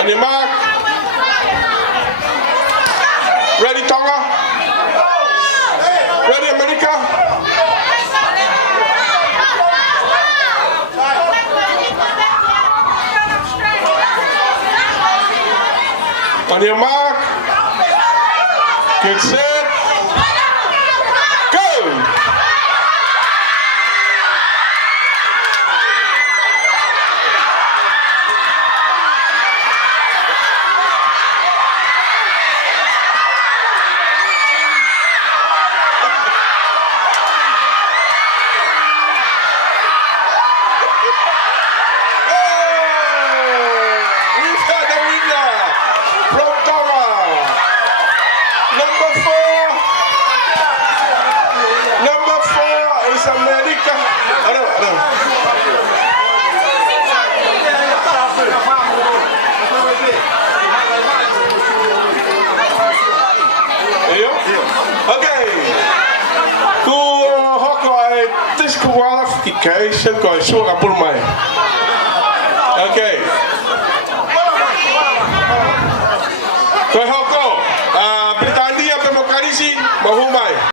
On your mark. Ready, Tonga? Ready, America? On your mark. Get set. Go! America. Okay. Ku hoko ai tis kualaf ikai sen ko su kapur mai. Okay. Ko hoko Britania demokrasi mahuma